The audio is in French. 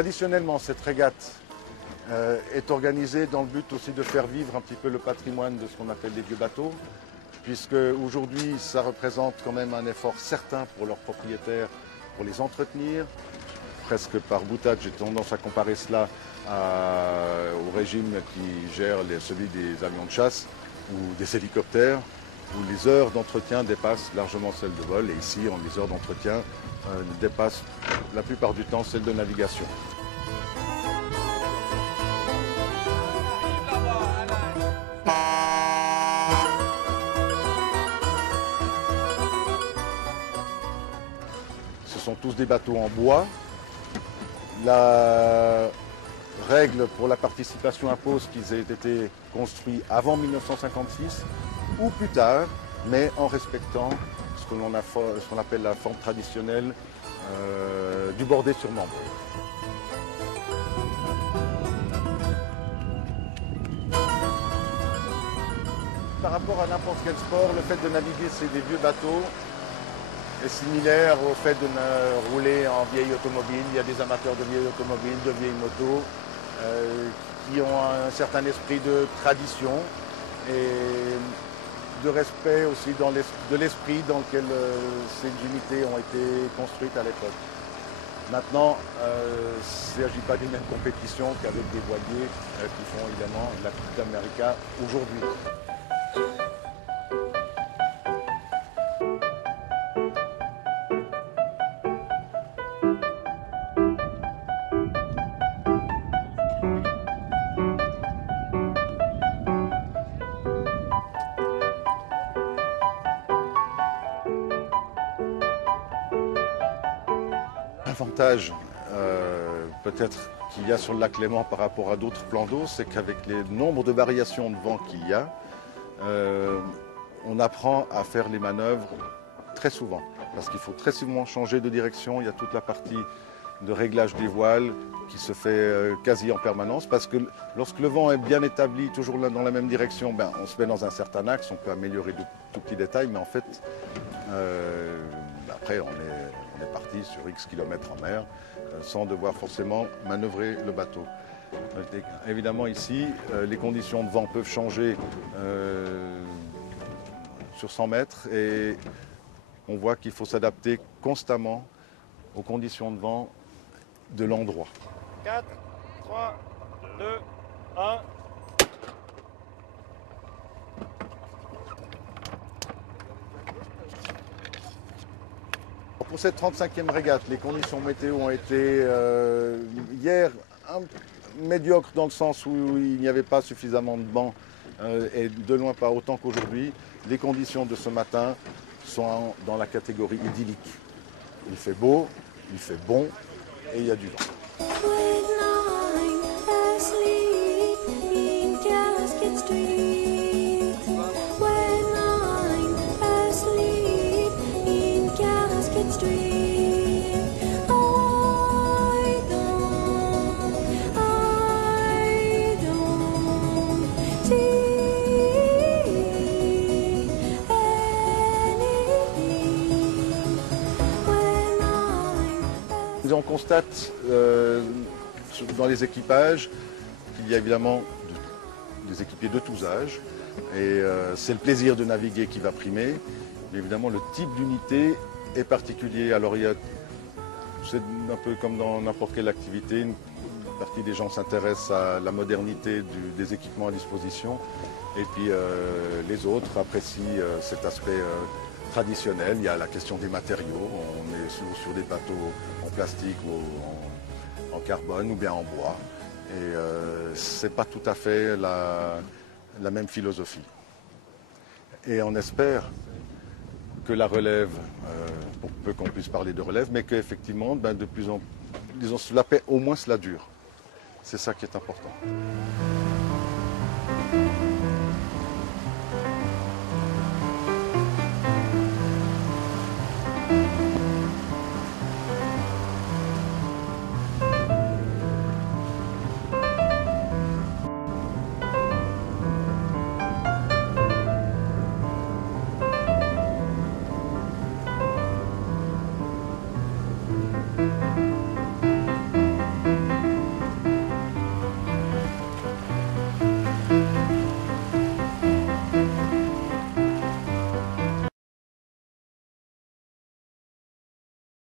Traditionnellement, cette régate est organisée dans le but aussi de faire vivre un petit peu le patrimoine de ce qu'on appelle les vieux bateaux, puisque aujourd'hui, ça représente quand même un effort certain pour leurs propriétaires pour les entretenir. Presque par boutade, j'ai tendance à comparer cela au régime qui gère celui des avions de chasse ou des hélicoptères, où les heures d'entretien dépassent largement celles de vol. Et ici, les heures d'entretien dépassent la plupart du temps celles de navigation. Ce sont tous des bateaux en bois. La règle pour la participation impose qu'ils aient été construits avant 1956 ou plus tard, mais en respectant ce qu'on appelle la forme traditionnelle du bordé sur membre. Par rapport à n'importe quel sport, le fait de naviguer sur des vieux bateaux est similaire au fait de rouler en vieille automobile. Il y a des amateurs de vieilles automobiles, de vieilles motos, qui ont un certain esprit de tradition et de respect aussi de l'esprit dans lequel ces unités ont été construites à l'époque. Maintenant, il ne s'agit pas d'une même compétition qu'avec des voiliers qui font évidemment la Coupe d'Amérique aujourd'hui. L'avantage peut-être qu'il y a sur le lac Léman par rapport à d'autres plans d'eau, c'est qu'avec les nombres de variations de vent qu'il y a, on apprend à faire les manœuvres très souvent. Parce qu'il faut très souvent changer de direction. Il y a toute la partie de réglage des voiles qui se fait quasi en permanence. Parce que lorsque le vent est bien établi, toujours dans la même direction, on se met dans un certain axe, on peut améliorer de tout petits détails, mais en fait, après, on est parti sur X kilomètres en mer sans devoir forcément manœuvrer le bateau. Évidemment ici, les conditions de vent peuvent changer sur 100 mètres et on voit qu'il faut s'adapter constamment aux conditions de vent de l'endroit. 4, 3, 2, 1. Pour cette 35e régate, les conditions météo ont été hier médiocres dans le sens où il n'y avait pas suffisamment de vent et de loin pas autant qu'aujourd'hui. Les conditions de ce matin sont dans la catégorie idyllique. Il fait beau, il fait bon et il y a du vent. On constate dans les équipages qu'il y a évidemment des équipiers de tous âges et c'est le plaisir de naviguer qui va primer. Mais évidemment, le type d'unité est particulier. Alors c'est un peu comme dans n'importe quelle activité, une partie des gens s'intéressent à la modernité des équipements à disposition et puis les autres apprécient cet aspect traditionnel. Il y a la question des matériaux. On est sur des bateaux en plastique ou en carbone ou bien en bois. Et c'est pas tout à fait la même philosophie. Et on espère que la relève, pour peu qu'on puisse parler de relève, mais qu'effectivement, de plus en plus, disons, la paix, au moins cela dure. C'est ça qui est important.